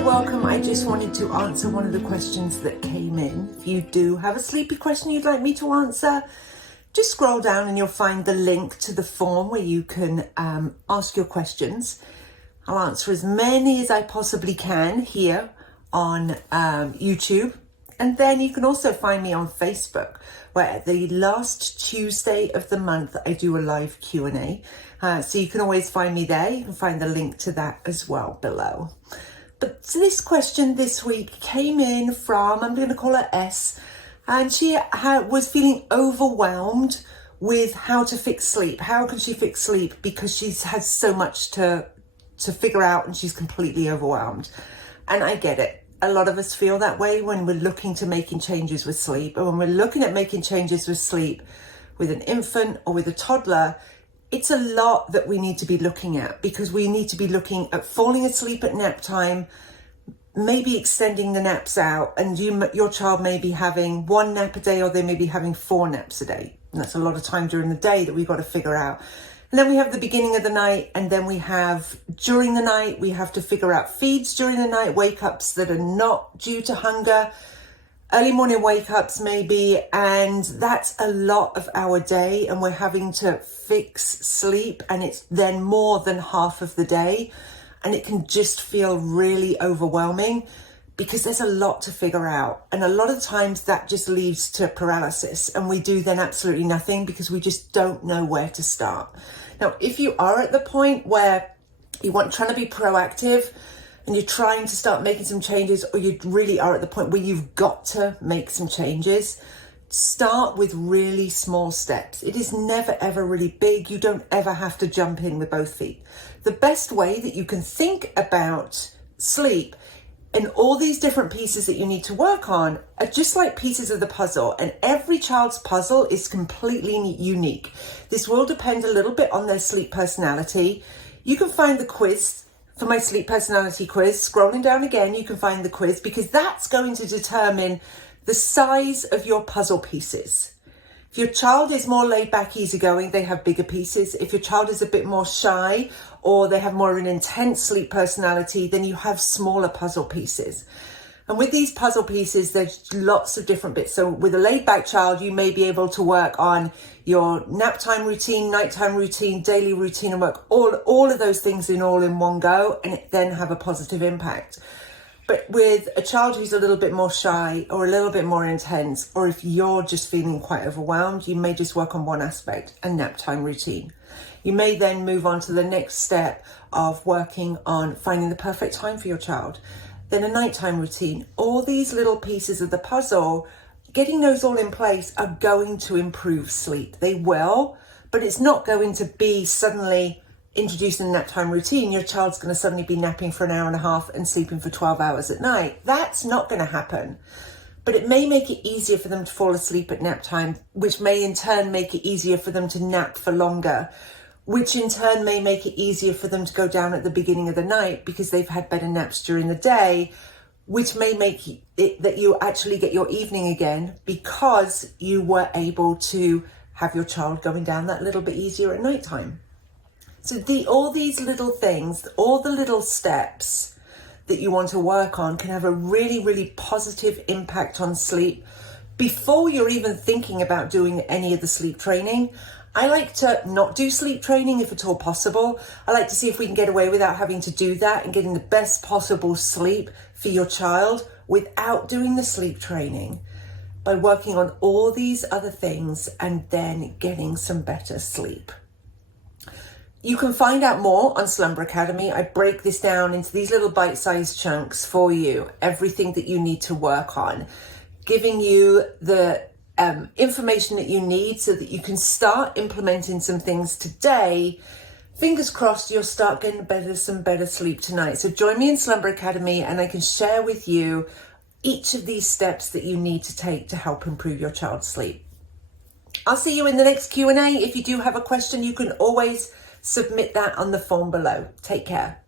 there, welcome. I just wanted to answer one of the questions that came in. If you do have a sleepy question you'd like me to answer, just scroll down and you'll find the link to the form where you can ask your questions. I'll answer as many as I possibly can here on YouTube. And then you can also find me on Facebook, where the last Tuesday of the month, I do a live Q&A. So you can always find me there. You can find the link to that as well below. But this question this week came in from, I'm going to call her S, and she was feeling overwhelmed with how to fix sleep. How can she fix sleep? Because she's had so much to figure out and she's completely overwhelmed. And I get it. A lot of us feel that way when we're looking to making changes with sleep, or when we're looking at making changes with sleep with an infant or with a toddler. It's a lot that we need to be looking at, because we need to be looking at falling asleep at nap time, maybe extending the naps out, and your child may be having 1 nap a day, or they may be having 4 naps a day. And that's a lot of time during the day that we've got to figure out. And then we have the beginning of the night, and then we have during the night, we have to figure out feeds during the night, wake-ups that are not due to hunger, early morning wake-ups maybe, and that's a lot of our day, and we're having to fix sleep, and it's then more than half of the day, and it can just feel really overwhelming because there's a lot to figure out. And a lot of times that just leads to paralysis, and we do then absolutely nothing because we just don't know where to start. Now, if you are at the point where trying to be proactive and you're trying to start making some changes, or you really are at the point where you've got to make some changes, start with really small steps. It is never, ever really big. You don't ever have to jump in with both feet. The best way that you can think about sleep and all these different pieces that you need to work on are just like pieces of the puzzle, and every child's puzzle is completely unique. This will depend a little bit on their sleep personality. You can find the quiz for my sleep personality quiz. Scrolling down again, you can find the quiz, because that's going to determine the size of your puzzle pieces. If your child is more laid back, easygoing, they have bigger pieces. If your child is a bit more shy, or they have more of an intense sleep personality, then you have smaller puzzle pieces. And with these puzzle pieces, there's lots of different bits. So with a laid back child, you may be able to work on your nap time routine, nighttime routine, daily routine, and work all of those things in one go, and it then have a positive impact. But with a child who's a little bit more shy or a little bit more intense, or if you're just feeling quite overwhelmed, you may just work on one aspect, a nap time routine. You may then move on to the next step of working on finding the perfect time for your child. Then a nighttime routine. All these little pieces of the puzzle, getting those all in place are going to improve sleep. They will, but it's not going to be suddenly introducing a nap time routine. Your child's going to suddenly be napping for an hour and a half and sleeping for 12 hours at night. That's not going to happen. But it may make it easier for them to fall asleep at nap time, which may in turn make it easier for them to nap for longer, which in turn may make it easier for them to go down at the beginning of the night because they've had better naps during the day, which may make it that you actually get your evening again because you were able to have your child going down that little bit easier at nighttime. So all these little things, all the little steps that you want to work on can have a really, really positive impact on sleep before you're even thinking about doing any of the sleep training. I like to not do sleep training if at all possible. I like to see if we can get away without having to do that and getting the best possible sleep for your child without doing the sleep training, by working on all these other things and then getting some better sleep. You can find out more on Slumber Academy. I break this down into these little bite-sized chunks for you, everything that you need to work on, giving you the information that you need so that you can start implementing some things today. Fingers crossed you'll start getting some better sleep tonight. So join me in Slumber Academy and I can share with you each of these steps that you need to take to help improve your child's sleep. I'll see you in the next Q&A. If you do have a question, you can always submit that on the form below. Take care.